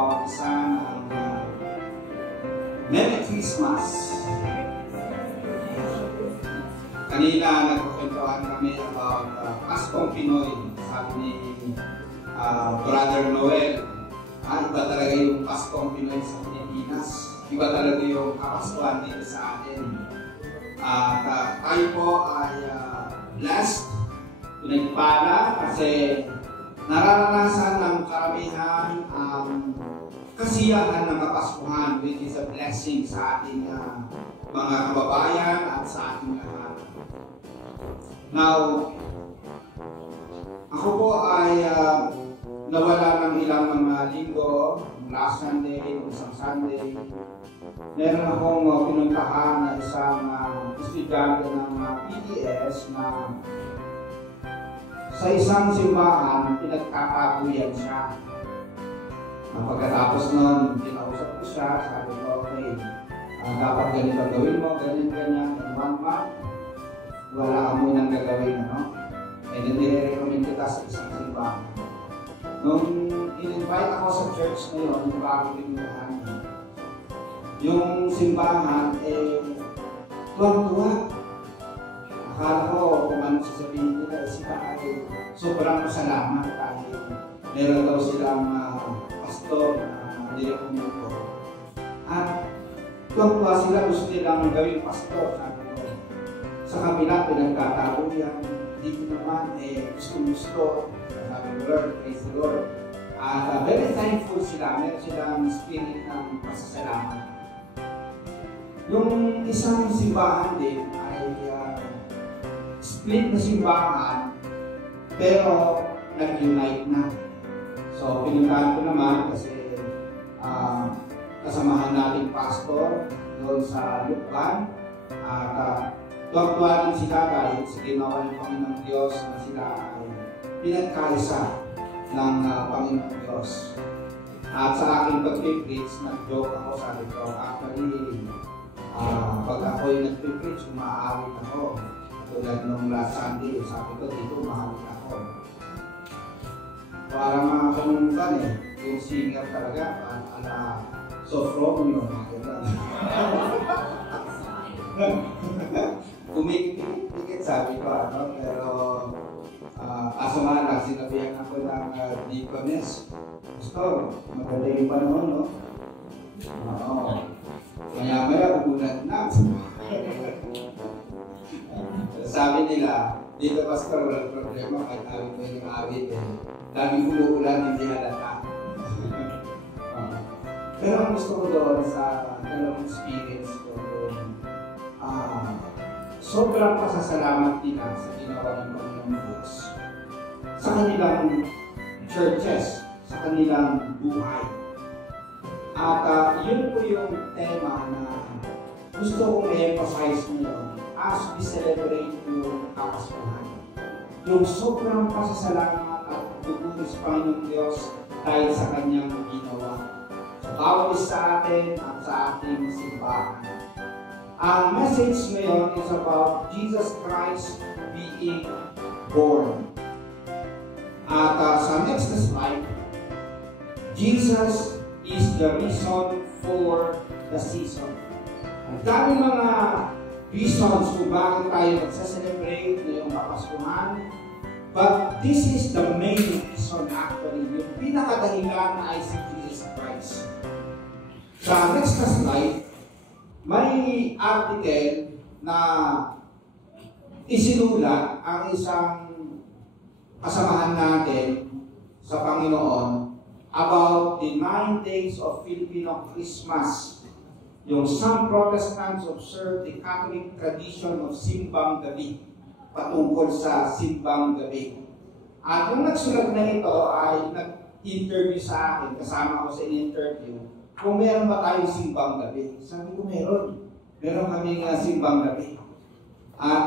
bawat isa ng Merry Christmas. Kanina nagkukwentuhan kami about Paskong Pinoy. Sabi ni Brother Noel, iba talaga yung Paskong Pinoy sa Pilipinas. Iba talaga yung kapaskuhan dito sa atin. Tayo po ay blessed, pinagpala kasi nararanasan ng karamihan ang kasiyahan ng kapaskuhan, which is a blessing sa ating mga kababayan at sa ating lahat. Now, ako po ay nawala ng ilang mga linggo, last Sunday, isang Sunday. Meron akong pinuntahan na isang estudyante ng PTS na sa isang simbahan, pinagkakaguyan siya. Pagkatapos nun, kinausap ko siya, sabi ko, okay, dapat ganito gawin mo, ganyan, in 1 month, wala ka munang gagawin, ano? And then, nire-recommend kita sa isang simbahan. Nung in-invite ako sa church ngayon, yung bago pinuntahan niya, yung simbahan, tuwang-tuwa. Akala ko, kung ano sasabihin nila, sila ay sobrang masalamat dahil meron daw silang pastor na nirecommend ko. At tuwang-tuwa sila, gusto nilang gawing pastor, sabi ko. Sa kabila, pinagkatago yan. Hindi ko naman, gusto-gusto. Sabi ko, Lord, praise the Lord. At very thankful sila. Meron silang spirit ng pasasalamat. Yung isang simbahan din ay split na simbahan, pero nag-unite na. So, pinuntahan ko naman kasi kasamahan natin pastor doon sa Lukban. At tuwag-tuwa din sila dahil sa ginawa ng Panginoong Diyos na sila ay pinagkaisa ng Panginoong Diyos. At sa aking pag-preach, nag-joke ako, sabi ko, actually, pag ako'y nag-preach, umaawit ako. Tulad nung last Sunday, sabi ko, dito umaawit ako. Parang mga kamuntan yung singer talaga, ala Sofron yung mga gano'n. Kumikit-pikit sabi ko, pero aso nga lang, sinabihan ako ng deaconess. Gusto, maganda yung panahon, no? Oo. Maya-maya, umunad na. Sabi nila, dito pastor, walang problema, kahit awit mo yung awit Laging umuulan, hindi halata. Pero ang gusto ko doon sa dalawang experience ko doon, sobrang pasasalamat nila sa ginawa ng Panginoong Diyos sa kanilang churches, sa kanilang buhay. At yun po yung tema na gusto kong i-emphasize ngayon as we celebrate yung Kapaskuhan. Yung sobrang pasasalamat at pagpupuri sa Panginoong Diyos dahil sa kanyang ginawa. Sa bawat isa sa atin at sa ating simbahan. Ang message ngayon is about Jesus Christ being born. At sa next slide, Jesus is the reason for the season. Ang dami mga reasons kung bakit tayo magsa-celebrate ngayong Kapaskuhan. But this is the main reason actually. Yung pinakadahilan ay si Jesus Christ. Sa next slide, may article na isinulat ang isang kasamahan natin sa Panginoon about the 9 days of Filipino Christmas. Yung some Protestants observe the Catholic tradition of Simbang Gabi, patungkol sa Simbang Gabi. At yung nagsulat na ito ay nag-interview sa akin, kasama ako sa in-interview, kung meron ba tayong Simbang Gabi. Sabi ko meron. Meron kaming Simbang Gabi. At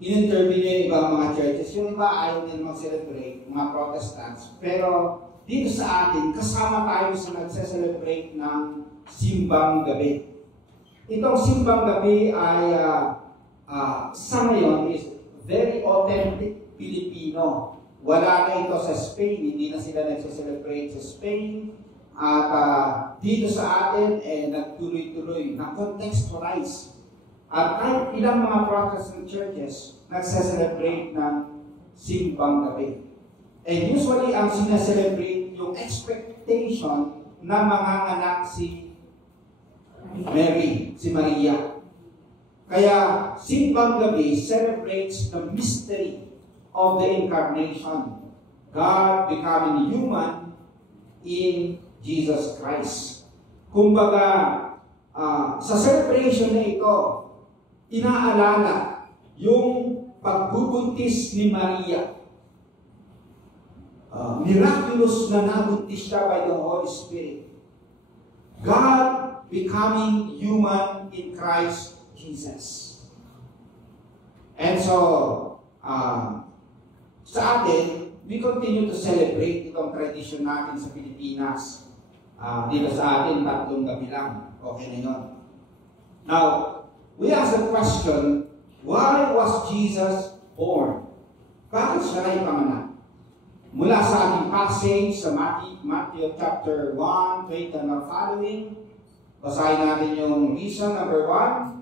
in-interview niya yung ibang mga churches. Yung iba ayaw nila mag-celebrate, mga Protestants. Pero dito sa atin, kasama tayo sa nagse-celebrate ng Simbang Gabi. Itong Simbang Gabi ay sa ngayon is very authentic Filipino. Wala na ito sa Spain, hindi na sila nagse-celebrate sa Spain. At dito sa atin, nagtuloy-tuloy, na-contextualize. At kahit ilang mga Protestant churches, nagsa-celebrate ng simbang gabi. And usually, ang sinaselebrate yung expectation na manganganak si Mary, si Maria. Kaya, simbang gabi celebrates the mystery of the incarnation. God becoming human in Jesus Christ. Kumbaga, sa celebration na ito, inaalala yung pagbubuntis ni Maria. Miraculous na nabuntis siya by the Holy Spirit. God becoming human in Christ Jesus. And so, sa atin, we continue to celebrate itong tradition natin sa Pilipinas. Dito sa atin, 3 gabi lang. Okay na yun. Now, we ask the question, why was Jesus born? Bakit siya na ipanganak? Mula sa ating passage sa Matthew chapter 1, 20 and following, basahin natin yung reason number 1,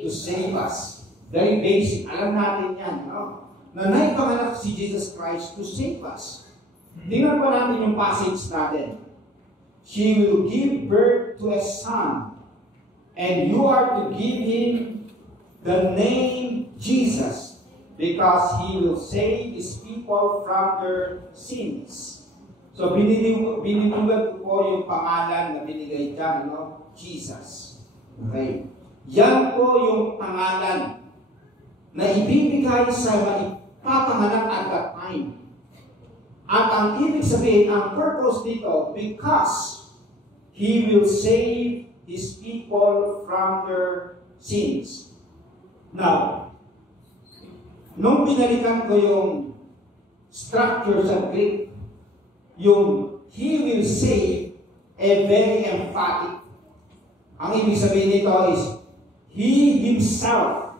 to save us. Very basic. Alam natin yan. No? Na naipanganak si Jesus Christ to save us. Tingnan po natin yung passage natin. She will give birth to a son, and you are to give him the name Jesus, because he will save his people from their sins. So, bininulat po yung pangalan na binigay dyan, no? Jesus. Okay. Yan po yung pangalan na ibibigay sa maipapanganak at that time. At ang ibig sabihin, ang purpose dito, because he will save his people from their sins. Now, nung binalikan ko yung structure sa Greek, yung he will save, very emphatic. Ang ibig sabihin nito is, he himself,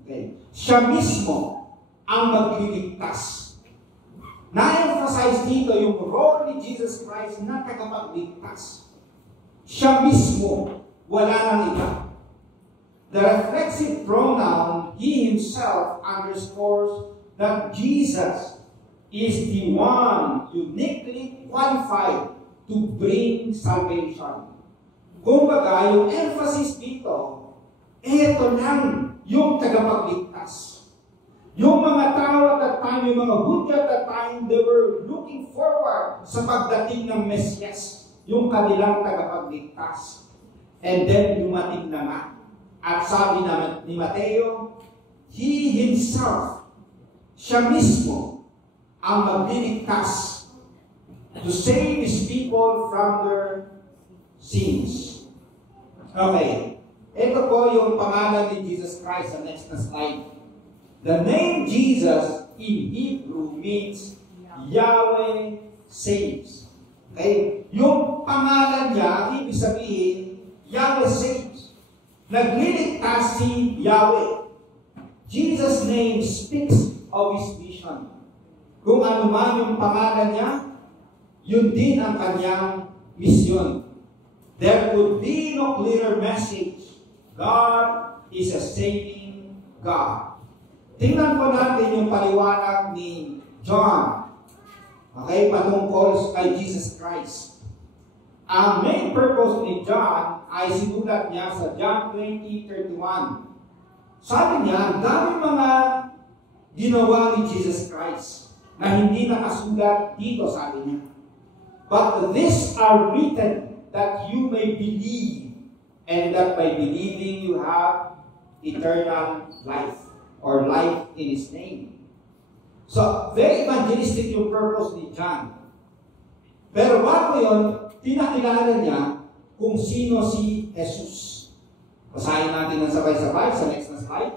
okay, siya mismo ang magliligtas. Na-emphasize dito yung role ni Jesus Christ na tagapagligtas. Siya mismo, wala nang iba. The reflexive pronoun, he himself, underscores that Jesus is the one uniquely qualified to bring salvation. Kumbaga, yung emphasis dito, eto lang yung tagapagligtas. Yung mga tao at that time, yung mga Hudyo at that time, they were looking forward sa pagdating ng Mesias, yung kanilang tagapagligtas. And then, dumating na nga. At sabi naman ni Mateo, he himself, siya mismo, ang magliligtas to save his people from their sins. Okay. Ito po yung pangalan ni Jesus Christ sa next na slide. The name Jesus in Hebrew means Yahweh saves. Okay? Yung pangalan niya, ibig sabihin, Yahweh saves. Nagliligtas si Yahweh. Jesus' name speaks of his mission. Kung ano man yung pangalan niya, yun din ang kanyang misyon. There would be no clearer message. God is a saving God. Tingnan po natin yung paliwanag ni John. Okay, patungkol kay Jesus Christ. Ang main purpose ni John ay sinulat niya sa John 20:31. Sabi niya, dami mga ginawa ni Jesus Christ na hindi nakasulat dito, sabi niya. But these are written that you may believe, and that by believing you have eternal life, or life in His name. So, very evangelistic yung purpose ni John. Pero bago yun, pinakilala niya kung sino si Jesus. Basahin natin ng sabay-sabay sa next na slide.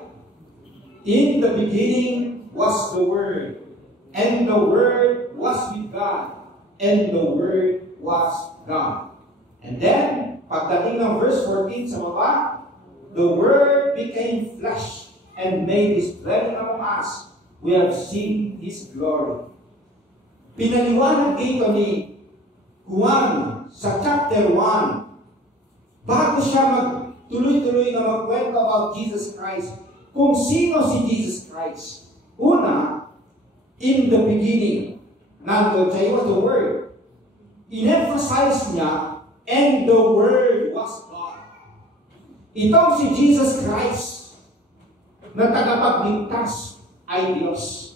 In the beginning was the Word, and the Word was with God, and the Word was God. And then, pagdating ng verse 14 sa baba, the Word became flesh and made His dwelling among us. We have seen His glory. Pinaliwanag dito ni Juan sa chapter 1, bago siya magtuloy-tuloy na magkwento about Jesus Christ, kung sino si Jesus Christ. Una, in the beginning, nandun siya, was the Word. In-emphasize niya, and the Word was God. Itong si Jesus Christ na tagapagligtas ay Diyos.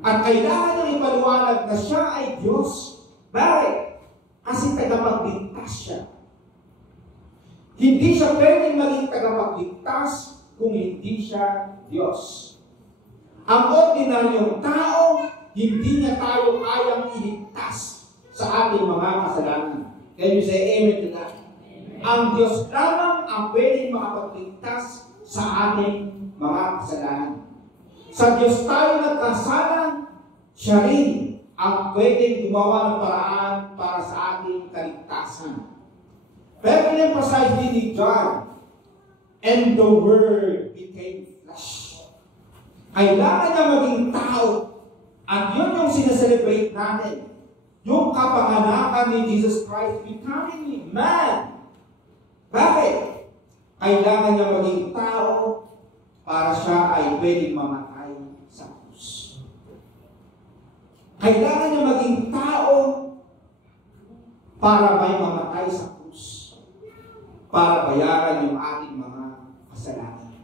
At kailangan niyang ipaliwanag na siya ay Diyos. Bakit? Kasi tagapagligtas siya. Hindi siya pwedeng maging tagapagligtas kung hindi siya Diyos. Ang ordinaryong tao, hindi niya tayo kayang iligtas sa ating mga kasalanan. Can you say amen to that? Amen. Ang Diyos lamang ang pwedeng makapagligtas sa ating mga kasalanan. Sa Diyos tayo nagkasala, siya rin ang pwedeng gumawa ng paraan para sa ating kaligtasan. Pero in-emphasize din ni John, and the Word became flesh. Kailangan niya maging tao. At yun yung sineselebrate natin. Yung kapanganakan ni Jesus Christ becoming man. Bakit? Kailangan niya maging tao para siya ay pwedeng mamatay sa krus. Kailangan niya maging tao para may mamatay sa krus. Para bayaran yung ating mga kasalanan.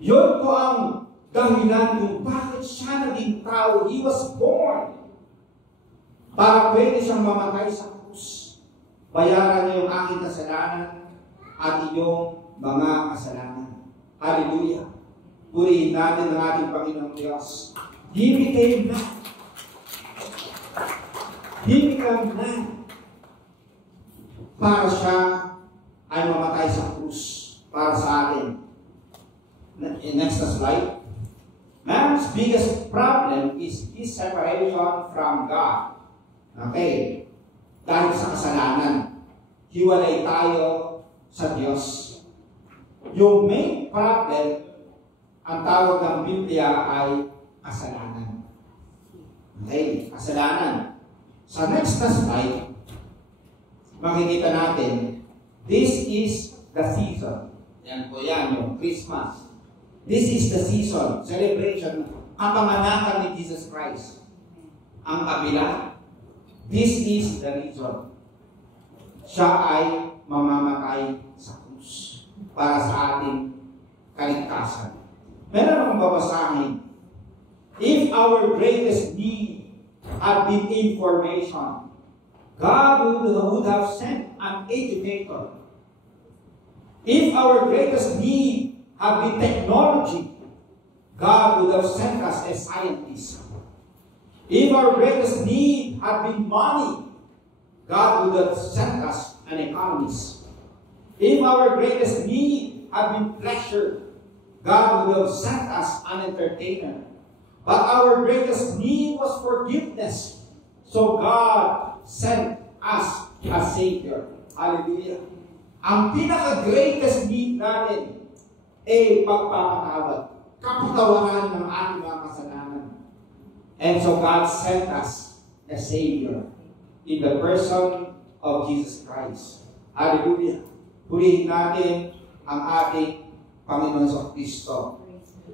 Yun po ang dahilan kung bakit siya naging tao. He was born para pwede siyang mamatay sa krus. Bayaran niya yung aking kasalanan at iyong mga kasalanan. Hallelujah. Purihin natin ang ating Panginoong Diyos. He became man. He became man para siya ay mamatay sa krus para sa atin. Next slide. Man's biggest problem is his separation from God. Okay. Dahil sa kasalanan, hiwalay tayo sa Diyos. Yung main problem, ang tawag ng Biblia ay kasalanan. Okay, kasalanan. Sa next slide, makikita natin, this is the season. Yan po yan, yung Christmas. This is the season, celebration, kapanganakan ni Jesus Christ. Ang kabila, this is the reason. Siya ay mamamatay sa krus para sa ating kaligtasan. Meron akong babasahin. If our greatest need had been information, God would have sent an educator. If our greatest need had been technology, God would have sent us a scientist. If our greatest need had been money, God would have sent us an economist. If our greatest need had been pleasure, God would have sent us an entertainer. But our greatest need was forgiveness. So God sent us a Savior. Hallelujah. Ang pinaka-greatest need natin ay pagpapatawad. Kapatawaran ng ating mga kasalanan. And so God sent us a Savior in the person of Jesus Christ. Hallelujah. Purihin natin ang ating Panginoon sa Kristo.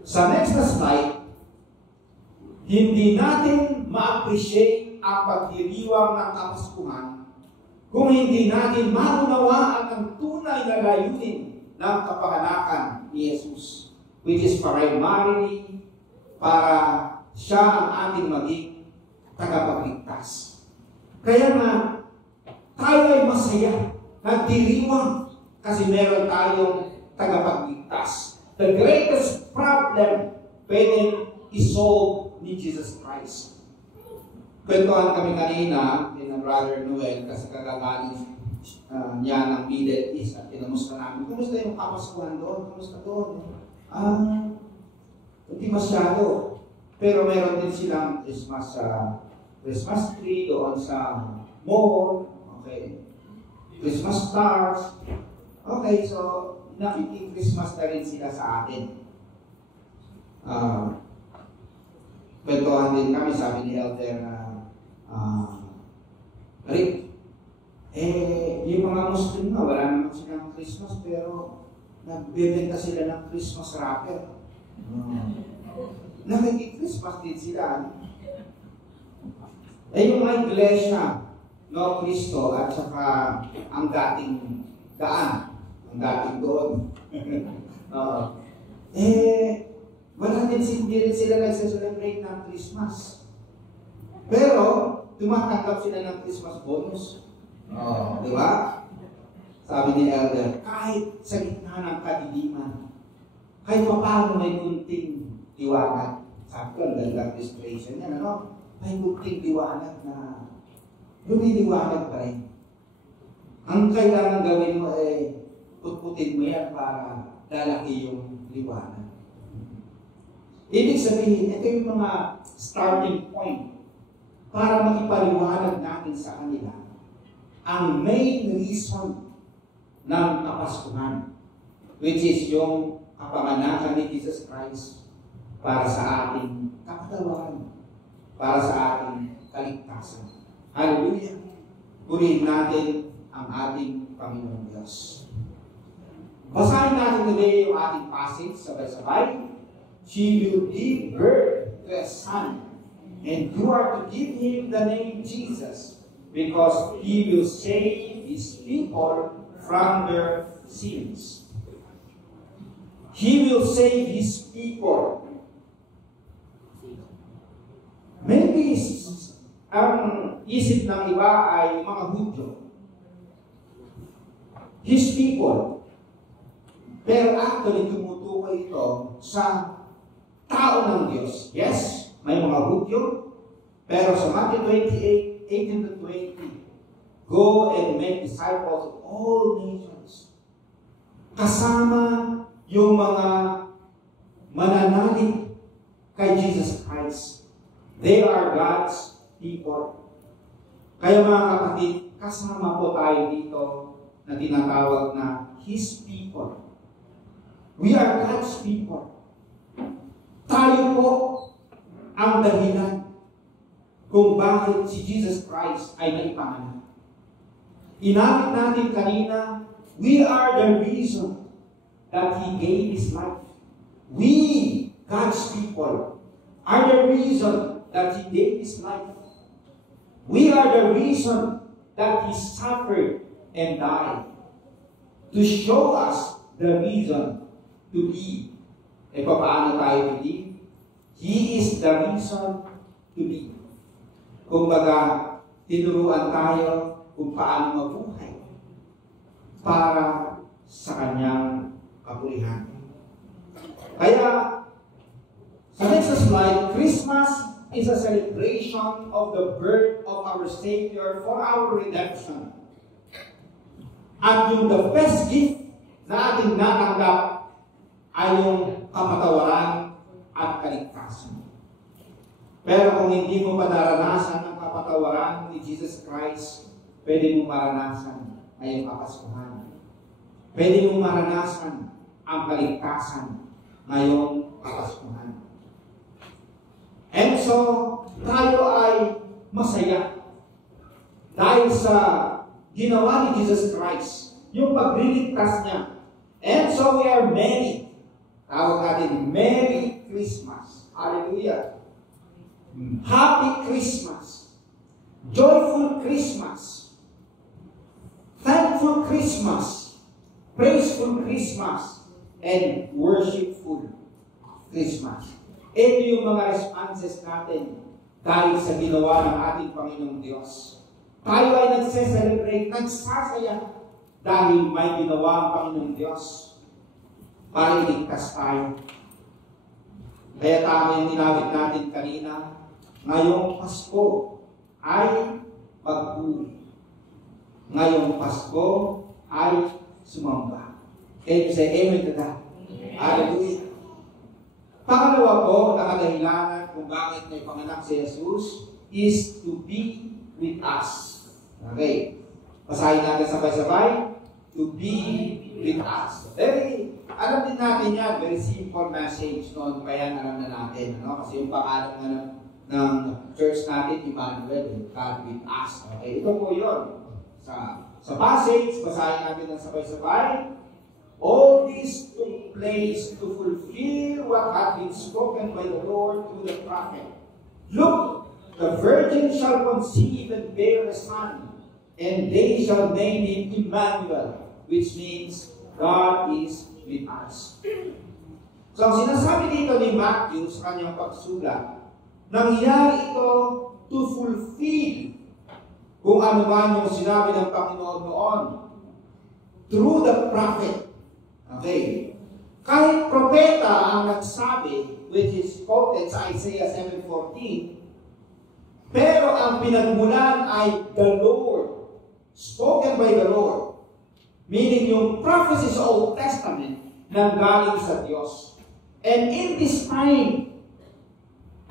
Sa next slide, hindi natin ma-appreciate ang pagdiriwang ng Kapaskuhan kung hindi natin maunawaan ang tunay na layunin ng kapanganakan ni Jesus, which is primarily para siya ang ating maging tagapagligtas. Kaya nga, tayo ay masaya, nagdiriwang, kasi meron tayong tagapagligtas. The greatest problem pwede isolve ni Jesus Christ. Kwentuhan kami kanina ni Brother Noel kasi kagagaling niya ng Middle East at kinamusta namin. Kumusta yung Kapaskuhan doon? Kumusta doon? Hindi masyado. Pero meron din silang Christmas tree doon sa mall. Okay. Christmas stars. Okay, so nakiki-Christmas na rin sila sa atin. Kwentuhan din kami, sabi ni Elder na Rick, Yung mga Muslim na, wala naman silang Christmas, pero nagbebenta sila ng Christmas wrapper. Nakikik-Christmas din sila. Yung mga iglesia, no, Cristo, at saka ang dating daan, ang dating doon. Wala din sila nagse-celebrate ng Christmas. Pero, tumatanggap sila ng Christmas bonus. Di ba? Sabi ni Elder, kahit sa gitna ng kadiliman, kahit paano may kunting liwanag. Sabi ko, ang gandang illustration yan, ano? May kunting liwanag na lumiliwanag pa rin. Ang kailangan gawin mo putputin mo yan para lalaki yung liwanag. Ibig sabihin, ito yung mga starting point para maipaliwanag natin sa kanila ang main reason ng Kapaskuhan, which is yung kapanganakan ni Jesus Christ para sa ating kapatawaran, para sa ating kaligtasan. Hallelujah! Purihin natin ang ating Panginoong Diyos. Basahin natin today yung ating passage, sabay-sabay. She will give birth to a son, and you are to give him the name Jesus, because he will save his people from their sins. He will save his people. Maybe ang isip ng iba ay mga Hudyo. His people. Pero actually tumutukoy ito sa tao ng Diyos. Yes, may mga Hudyo. Pero sa Matthew 28:18-20, go and make disciples of all nations. Kasama yung mga mananalig kay Jesus Christ. They are God's people. Kaya mga kapatid, kasama po tayo dito na tinatawag na His people. We are God's people. Tayo po ang dahilan kung bakit si Jesus Christ ay naipanganak. Inamit natin kanina, we are the reason that He gave His life. We, God's people, are the reason that He gave His life. We are the reason that He suffered and died to show us the reason to be. Paano tayo believe? He is the reason to be. Kumbaga, tinuruan tayo kung paano mabuhay para sa Kanyang kapulihan. Kaya, sa next slide, Christmas is a celebration of the birth of our Savior for our redemption. At yung the best gift na ating natanggap ay yung kapatawaran at kaligtasan. Pero kung hindi mo pa naranasan ang kapatawaran ni Jesus Christ, pwede mo maranasan ngayong Kapaskuhan. Pwede mo maranasan ang kaligtasan ngayong Kapaskuhan. And so, tayo ay masaya dahil sa ginawa ni Jesus Christ, yung pagliligtas niya. And so we are merry. Tawag natin, Merry Christmas. Hallelujah. Happy Christmas. Joyful Christmas. Thankful Christmas. Praiseful Christmas. And worshipful Christmas. Ito yung mga responses natin dahil sa ginawa ng ating Panginoong Diyos. Tayo ay nagse-celebrate, nagsasaya dahil may ginawa ang Panginoong Diyos para iligtas tayo. Kaya tama yung inawit natin kanina, ngayong Pasko ay pagpuri. Ngayong Pasko ay sumamba. Can you say amen to that? Hallelujah. Pangalawa po, nakadahilanan kung bakit may panganak si Jesus is to be with us. Okay. Basahin natin sabay-sabay. To be with us. Alam din natin yan, very simple message noon pa yan, alam na natin. No? Kasi yung pangalan ng church natin, Emmanuel, God with us. Okay, ito po yun. sa passage, basahin natin ng sabay-sabay. All this took place to fulfill what had been spoken by the Lord through the prophet. Look, the virgin shall conceive and bear a son, and they shall name him Emmanuel, which means God is with us. So ang sinasabi dito ni Matthew sa kanyang pagsulat, nangyari ito to fulfill kung ano man yung sinabi ng Panginoon noon through the prophet. Okay. Kahit propeta ang nagsabi, which is quoted sa Isaiah 7:14, pero ang pinagmulan ay the Lord, spoken by the Lord. Meaning yung prophecy sa Old Testament nanggaling sa Diyos. And in this time,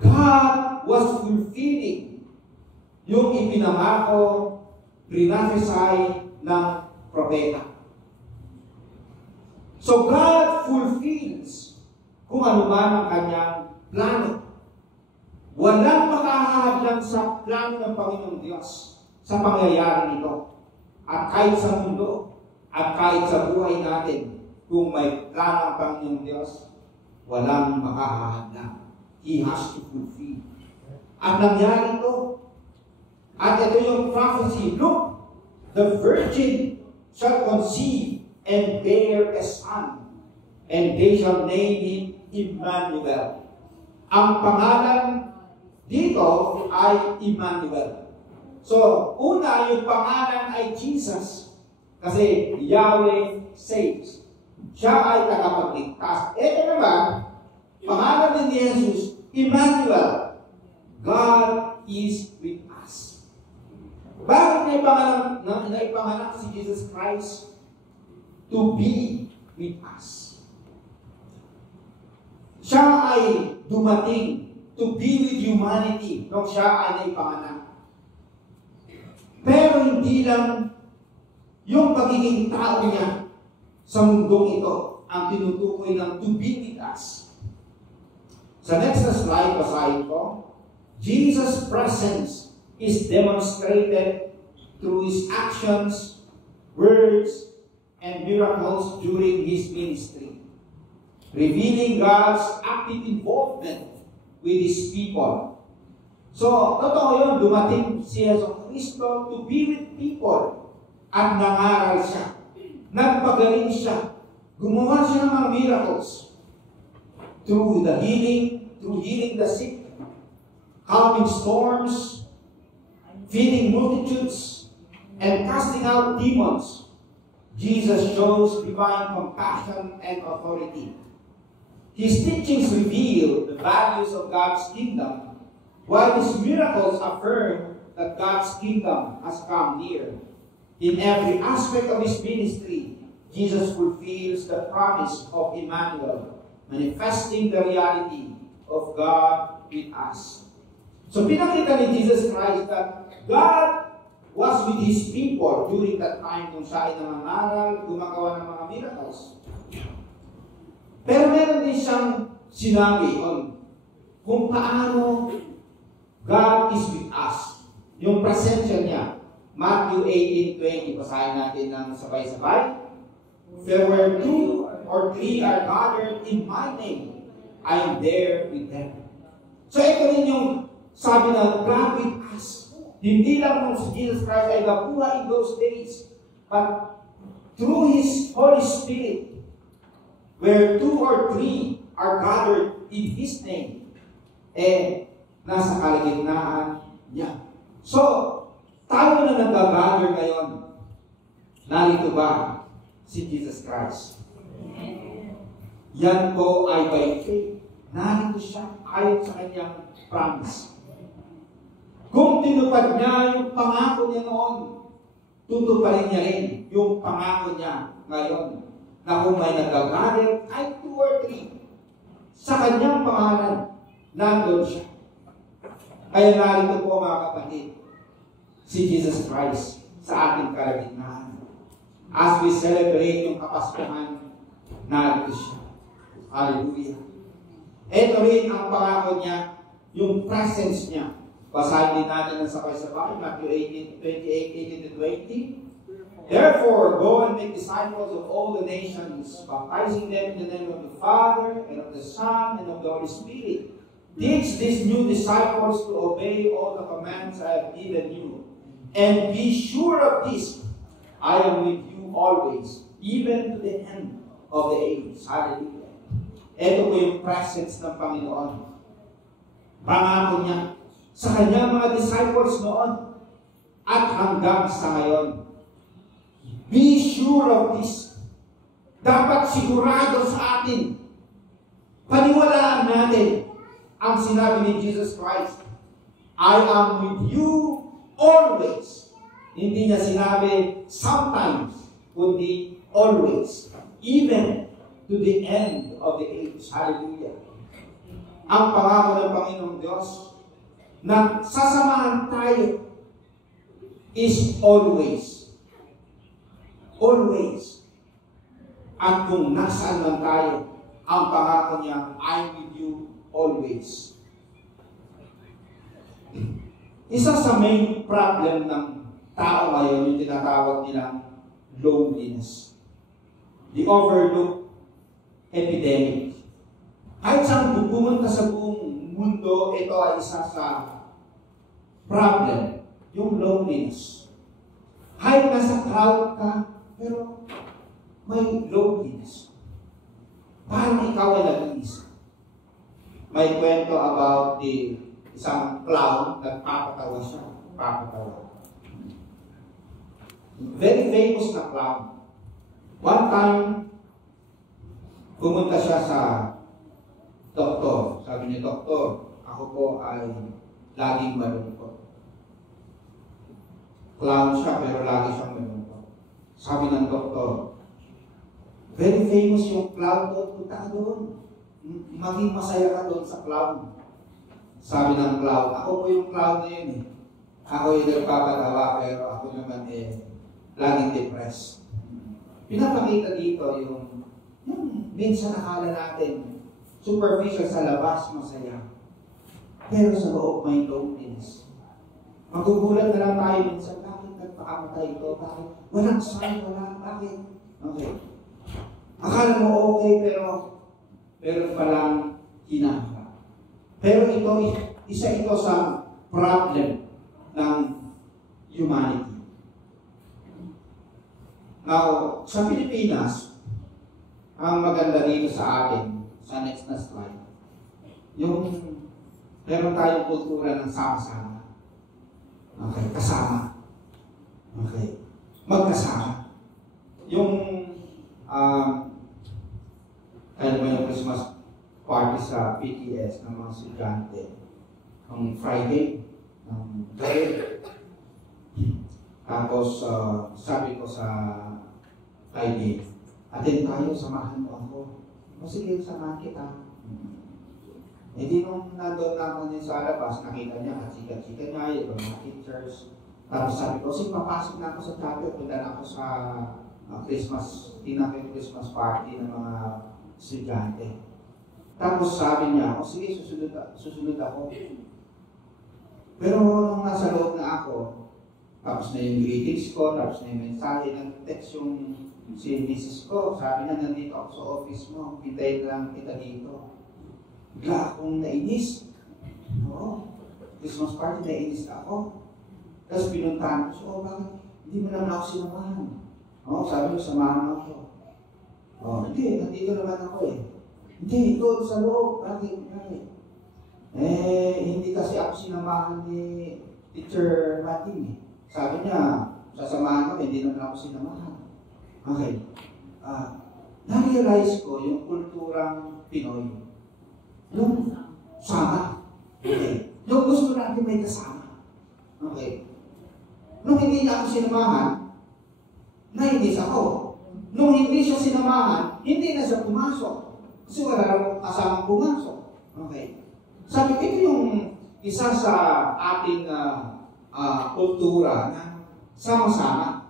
God was fulfilling yung ipinangako, prinaphisay ng propeta. So God fulfills kung ano man ang kanyang plano. Walang makahahadlang sa plano ng Panginoong Diyos sa pangyayari nito. At kahit sa mundo, at kahit sa buhay natin, kung may plano ang Panginoong Diyos, walang makahahadlang. He has to fulfill. At nangyari ito. At ito yung prophecy. Look, the virgin shall conceive and bear a son, and they shall name him Emmanuel. Ang pangalan dito ay Emmanuel. So, una, yung pangalan ay Jesus, kasi Yahweh saves. Siya ay tagapagligtas. Ito naman, pangalan din ni Jesus, Emmanuel. God is with us. Bakit naipanganak si Jesus Christ? To be with us. Siya ay dumating to be with humanity nung siya ay naipanganak. Pero hindi lang yung pagiging tao niya sa mundong ito ang tinutukoy ng to be with us. Sa next slide, basahin ko. Jesus' presence is demonstrated through His actions, words, and miracles during His ministry, revealing God's active involvement with His people. So, totoo yun, dumating si Jesus Cristo to be with people at nangaral siya. Nagpagaling siya. Gumawa siya ng mga miracles through healing the sick, calming storms, feeding multitudes, and casting out demons. Jesus shows divine compassion and authority. His teachings reveal the values of God's kingdom, while His miracles affirm that God's kingdom has come near. In every aspect of His ministry, Jesus fulfills the promise of Emmanuel, manifesting the reality of God with us. So pinakita ni Jesus Christ that God was with His people during that time kung siya ay nangangaral, gumagawa ng mga miracles. Pero meron din siyang sinabi kung paano God is with us. Yung presensya niya. Matthew 18:20, basahin natin ng sabay-sabay. There where 2 or 3 are gathered in my name, I am there with them. So ito rin yung sabi na God with us. Hindi lang nung si Jesus Christ ay nabuhay in those days, but through His Holy Spirit, where 2 or 3 are gathered in His name, nasa kalagitnaan niya. So, tayo na nag-gather ngayon, narito ba si Jesus Christ? Yan po ay by faith. Narito siya ayon sa kanyang promise. Kung tinupad niya yung pangako niya noon, tutuparin niya rin yung pangako niya ngayon. Na kung may nag-gather, kahit 2 or 3, sa kanyang pangalan, nandun siya. Kaya narito po mga kapatid, si Jesus Christ sa ating kalagitnaan. As we celebrate yung Kapaskuhan, narito siya. Hallelujah. Ito rin ang pangako niya, yung presence niya. Basahin din natin ng sabay-sabay, Matthew 18:28-20. Therefore, go and make disciples of all the nations, baptizing them in the name of the Father, and of the Son, and of the Holy Spirit. Teach these new disciples to obey all the commands I have given you. And be sure of this, I am with you always, even to the end of the age. Hallelujah. Ito po yung presence ng Panginoon. Pangako niya sa kanyang mga disciples noon at hanggang sa ngayon. Be sure of this. Dapat sigurado sa atin. Paniwalaan natin ang sinabi ni Jesus Christ. I am with you always. Hindi niya sinabi sometimes, kundi always. Even to the end of the age. Hallelujah. Ang pangako ng Panginoong Diyos na sasamahan tayo is always. Always. At kung nasaan man tayo, ang pangako niya, I'm with you always. Isa sa main problem ng tao ngayon, yung tinatawag nilang loneliness. The overlooked epidemic. Kahit saan pumunta sa buong mundo, ito ay isa sa problem, yung loneliness. Kahit nasa crowd ka, pero may loneliness. Parang ikaw ay nag-iisa. May kwento about the isang clown, nagpapatawa siya. Papatawa. Very famous na clown. One time, pumunta siya sa doktor. Sabi niya, Doktor, ako po ay laging malungkot. Clown siya, pero lagi siyang malungkot. Sabi ng doktor, very famous yung clown doon, punta ka doon. Maging masaya ka doon sa clown. Sabi ng clown, ako po yung clown na yun eh. Ako yung nagpapatawa, pero ako naman laging depressed. Pinapakita dito yung minsan akala natin, superficial sa labas, masaya. Pero sa loob may loneliness. Magugulat na lang tayo minsan, bakit nagpakamatay ito? Bakit? Walang sign, bakit? Okay. Akala mo okay, pero palang hinahanga. Pero ito, isa ito sa problem ng humanity. Now, sa Pilipinas, ang maganda dito sa atin, sa next na slide, yung meron tayong kultura ng sama-sama. Okay, kasama. Okay, magkasama. Yung, ano ba yung Christmas party sa PTS ng mga estudyante, ng Friday, ng Friday. Tapos, sabi ko sa Friday, atin tayo, samahan mo ako. O sige, samahan kita. Hindi nung nandun na ako niya sa labas, nakita niya, at sikat-sikat niya, yung mga teachers. Tapos sabi ko, sige, papasok na ako sa chapel, punta na ako sa Christmas, Christmas party ng mga estudyante. Tapos sabi niya, o sige, susunod ako. Pero nung nasa loob na ako, tapos na yung greetings ko, tapos na yung mensahe, nag-text yung si Mrs. ko, sabi na, nandito ako sa office mo, hintayin lang kita dito. Bigla akong nainis. Oo, Christmas party, nainis ako. Tapos pinuntahan ko, so, bakit? Hindi mo naman ako sinamahan. Oo, sabi mo, samahan mo ako. Oo, hindi, nandito naman ako eh. Hindi, doon sa loob, bakit? Hindi kasi ako sinamahan ni Teacher Martin eh. Sabi niya, sasamahan ko, hindi naman ako sinamahan. Okay. Na-realize ko yung kulturang Pinoy. Yung sama. Okay. Yung gusto natin may kasama. Okay. Nung hindi niya ako sinamahan, nainis ako. Nung hindi siya sinamahan, hindi na siya pumasok. Kasi wala akong kasamang pumasok. Okay. Sabi ko, ito yung isa sa ating kultura na sama-sama.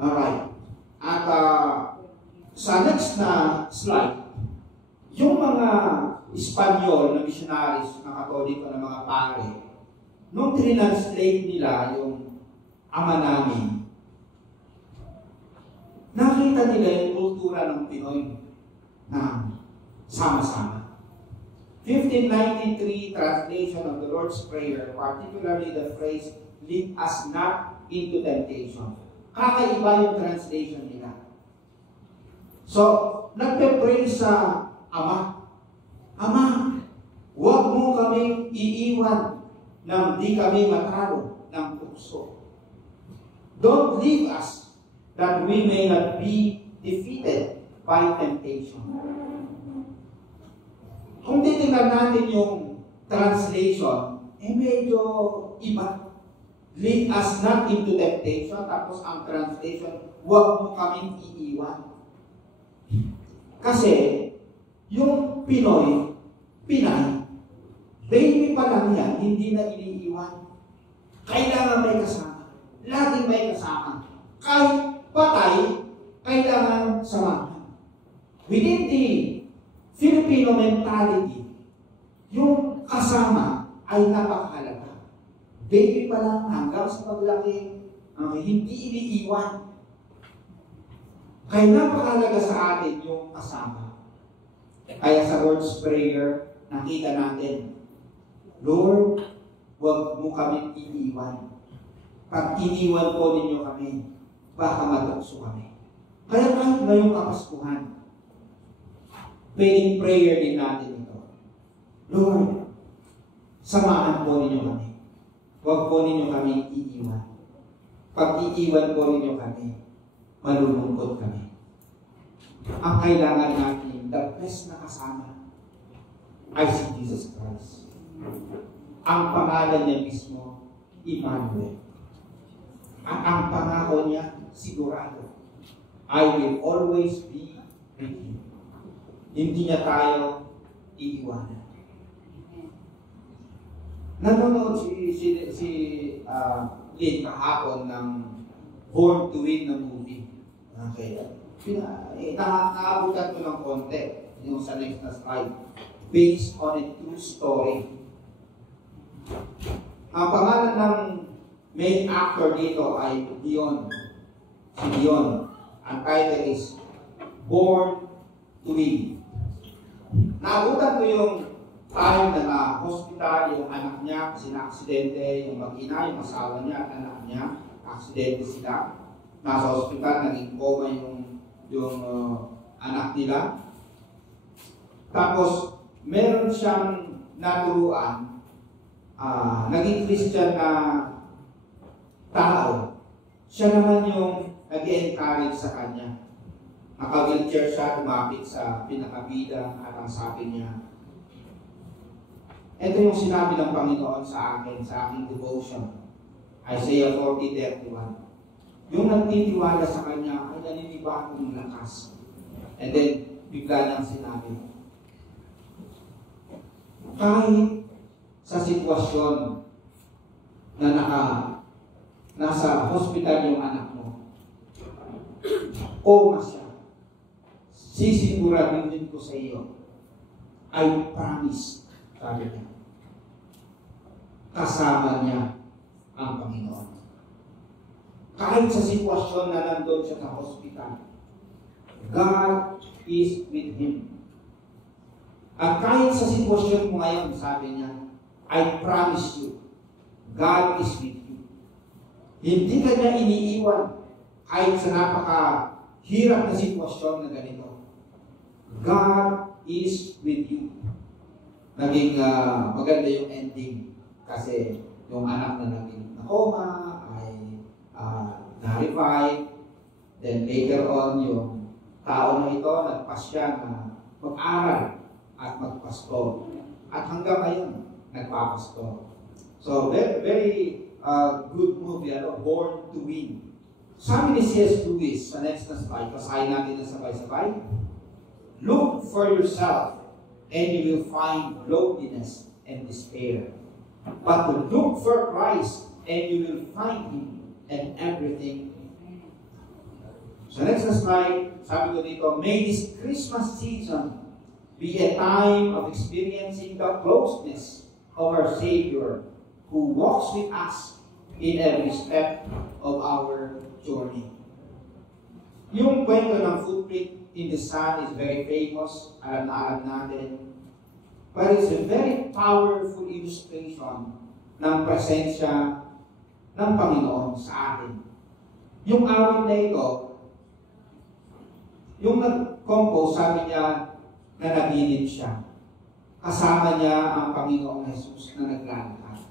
Alright. At sa next na slide, yung mga Espanyol na missionaries na Katoliko na mga pare, nung trinanslate nila yung Ama Namin, nakita nila yung kultura ng Pinoy na sama-sama. 1593 translation of the Lord's Prayer, particularly the phrase, lead us not into temptation. Kakaiba yung translation nila. So, nagpe-pray sa Ama. Ama, huwag mo kaming iiwan nang di kami matalo ng tukso. Don't leave us that we may not be defeated by temptation. Kung titingnan natin yung translation, medyo iba. Lead us not into temptation, tapos ang translation, huwag mo kaming iiwan. Kasi, yung Pinay, baby pa lang yan, hindi na iniiwan. Kailangan may kasama. Laging may kasama. Kahit patay, kailangan samahan. Within the Filipino mentality, yung kasama ay napakahalaga. Baby pa lang hanggang sa paglaki, hindi iniiwan. Kaya napakahalaga sa atin yung kasama. Kaya sa Lord's Prayer, nakita natin, Lord, huwag mo kami iniiwan. Pag iniwan po ninyo kami, baka matukso kami. Kaya kahit ngayong Kapaskuhan, pwedeng prayer din natin ito. Lord, samahan po ninyo kami. Huwag po ninyo kami iiwan. Pag iiwan po ninyo kami, malulungkot kami. Ang kailangan natin, the best na kasama, ay si Jesus Christ. Ang pangalan niya mismo, Emmanuel. At ang pangako niya, sigurado, I will always be with you. Hindi niya tayo iiwanan. Nanonood si Lynn kahapon ng Born to Win na movie. Okay. Nakaabutan ko ng konti yung sa next na slide. Based on a true story. Ang pangalan ng main actor dito ay Dion. Si Dion. Ang title is Born to Win. Naabutan ko yung time na na-hospital yung anak niya kasi na-aksidente, yung mag-ina, yung asawa niya at anak niya, aksidente sila. Nasa hospital, naging coma yung anak nila. Tapos, meron siyang naturuan, naging Christian na tao. Siya naman yung nag-encourage sa kanya. Naka-wheelchair siya, lumapit sa pinakabida at ang sabi niya, ito yung sinabi ng Panginoon sa akin, sa aking devotion. Isaiah 40:31. Yung nagtitiwala sa kanya ay naniniba ng lakas. And then, bigla niyang sinabi, kahit sa sitwasyon na nasa hospital yung anak mo, coma siya, sisiguraduhin ko sa iyo, I promise, sabi niya, kasama niya ang Panginoon. Kahit sa sitwasyon na nandun siya sa hospital, God is with him. At kahit sa sitwasyon mo ngayon, sabi niya, I promise you, God is with you. Hindi ka niya iniiwan kahit sa napakahirap na sitwasyon na ganito. God is with you. Naging maganda yung ending kasi yung anak na naging na-coma ay na-revive. Then later on, yung tao na ito nagpasya na mag-aral at magpasto. At hanggang ngayon, nagpapasto. So, very, very good movie, Born to Win. Sabi ni C.S. Lewis, sa next na slide, pasahin natin na sabay-sabay. Look for yourself, and you will find loneliness and despair. But to look for Christ, and you will find Him and everything. So next na slide, sabi ko dito, may this Christmas season be a time of experiencing the closeness of our Savior who walks with us in every step of our journey. Yung kwento ng footprint in the sand is very famous. Alam na alam natin. But it's a very powerful illustration ng presensya ng Panginoon sa atin. Yung awit na ito, yung nag-compose, sabi niya, na naginip siya. Kasama niya ang Panginoong Jesus na naglalakad.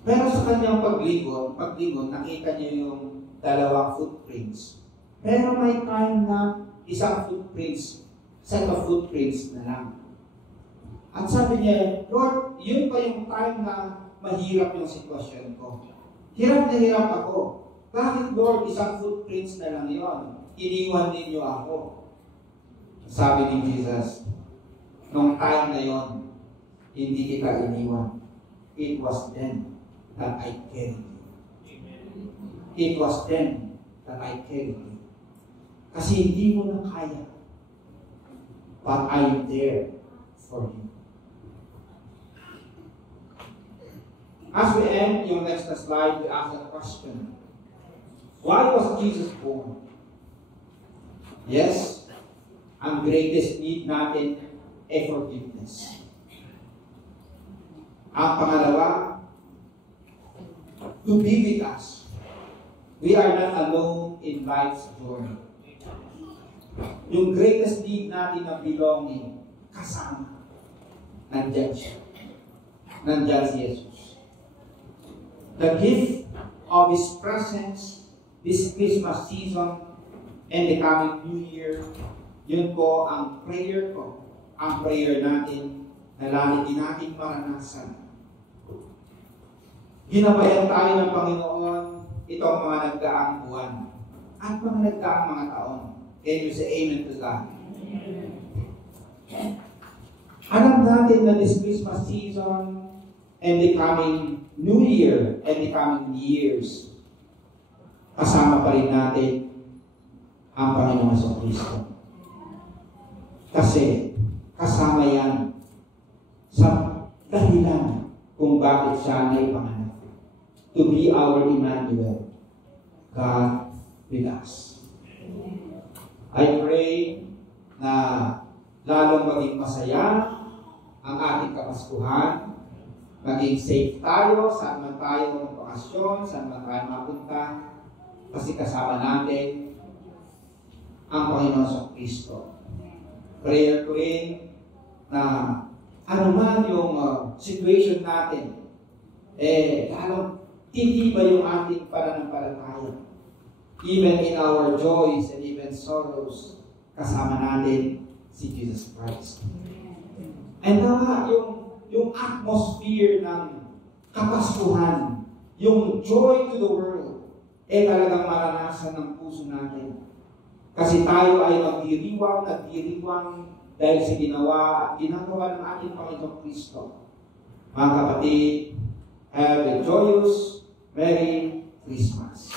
Pero sa kanyang paglingon, nakita niya yung dalawang footprints. Pero may time na isang set of footprints na lang. At sabi niya, Lord, yun pa yung time na mahirap yung sitwasyon ko. Hirap na hirap ako. Bakit, Lord, isang footprints na lang yun? Iniwan ninyo ako. Sabi ni Jesus, nung time na yon, hindi kita iniwan. It was then that I carried you. It was then that I carried you. Kasi hindi mo na kaya. But I'm there for you. As we end yung next slide, we ask the question, why was Jesus born? Yes, ang greatest need natin ay forgiveness. Ang pangalawa, to be with us. We are not alone in life's journey. Yung greatest need natin na belonging, kasama. Nandyan siya. Nandyan si Jesus. The gift of His presence this Christmas season and the coming New Year, yun po ang prayer ko. Ang prayer natin na lagi din natin maranasan. Ginabayan tayo ng Panginoon itong mga nagdaang buwan at mga nagdaang mga taon. Can you say amen to God? Alam natin na this Christmas season and the coming New Year and the coming years, kasama pa rin natin ang Panginoon sa Kristo. Kasi kasama yan sa dahilan kung bakit siya ay panganak. To be our Emmanuel, God with us. I pray na lalong maging masaya ang ating Kapaskuhan, maging safe tayo, saan man tayo magbakasyon, saan man tayo mapunta, kasi kasama natin ang Panginoon sa Kristo. Prayer ko rin na anuman yung situation natin, lalong titiba yung ating pananampalataya. Even in our joys and even sorrows, kasama natin si Jesus Christ. And yung atmosphere ng Kapaskuhan, yung joy to the world, talagang maranasan ng puso natin. Kasi tayo ay nagdiriwang dahil sa ginagawa ng ating Panginoong Kristo. Mga kapatid, have a joyous, Merry Christmas.